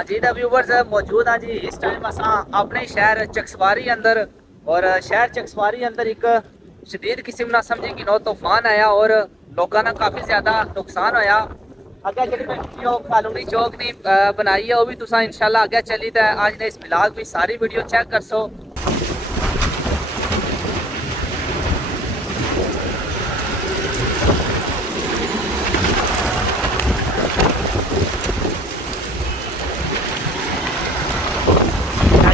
हाँ जी the viewers मौजूद हाँ जी इस टाइम असा अपने शहर चकसवारी अंदर और शहर चकसवारी अंदर एक शदीद किस्म ना समझे कि नो तूफान आया और लोगों का काफ़ी ज़्यादा नुकसान होया। अगर जी मैं वीडियो कॉलोनी चौक ने बनाई है वो भी तुसा इंशाल्लाह आगे चली तो आज ने इस ब्लॉग भी सारी वीडियो चेक कर सो।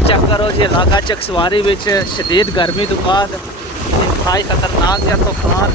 चेक करो जी इलाका चकसवारी विच शदीद गर्मी तो बाद इंतहाई खतरनाक या तूफान।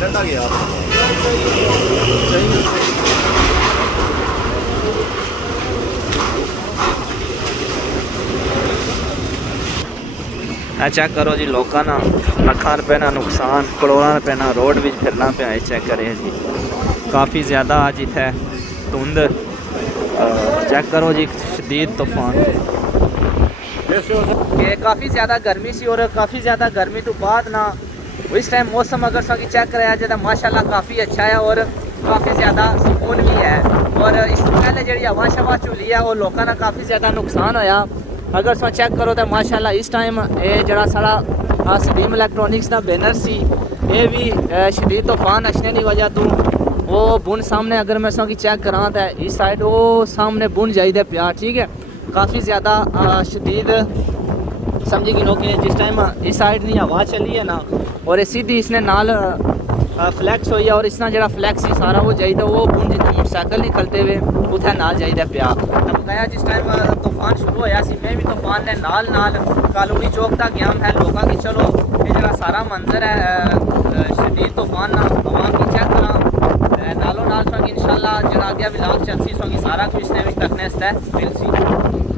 ठंडा गया चेक करो जी लोगों ना लखा रुपए ना नुकसान करोड़ों रुपए ना रोड भी फिरना पे चेक करें जी काफ़ी ज़्यादा आज इतने धुंध चेक करो जी शदीद तूफान के काफ़ी ज़्यादा गर्मी सी और काफ़ी ज़्यादा गर्मी तो बाद ना इस टाइम मौसम अगर सो चेक कराया जाए तो माशाल्लाह काफ़ी अच्छा है और काफ़ी ज़्यादा सुकून भी है। और इस पहले जी हवा शवा चुली है और लोगों का काफ़ी ज़्यादा नुकसान होया। अगर सो चेक करो तो माशाल्लाह इस टाइम ये जरा सारा सलीम इलेक्ट्रॉनिक्स का बैनर सी ये भी शदीद तूफान अछने की वजह तो वो बुन सामने अगर मैं सो चेक करा तो इस साइड वो सामने बुन जाइए प्यार ठीक है काफ़ी ज़्यादा शदीद समझी कि लोग जिस टाइम इस साइड नहीं हवा चली है ना और सीधी इसने नाल फ्लैक्स हुई है और इसना जरा फ्लैक्स ही सारा वो चाहिए वो बुन जितना मोटरसाइकिल निकलते हुए उतना नाल चाहिए प्या बताया जिस टाइम तूफान शुरू होया सी मैं भी तूफान ने नाल नाल कॉलोनी चौक तक गया है लोगों की चलो ये जरा सारा मंजर है शदीद तूफान ना हवा की चेक करा नालों नाल सो इंशाल्लाह जरा आगे ब्लॉग चलसी सो सारा कुछ इसने भी तकने मिल सी।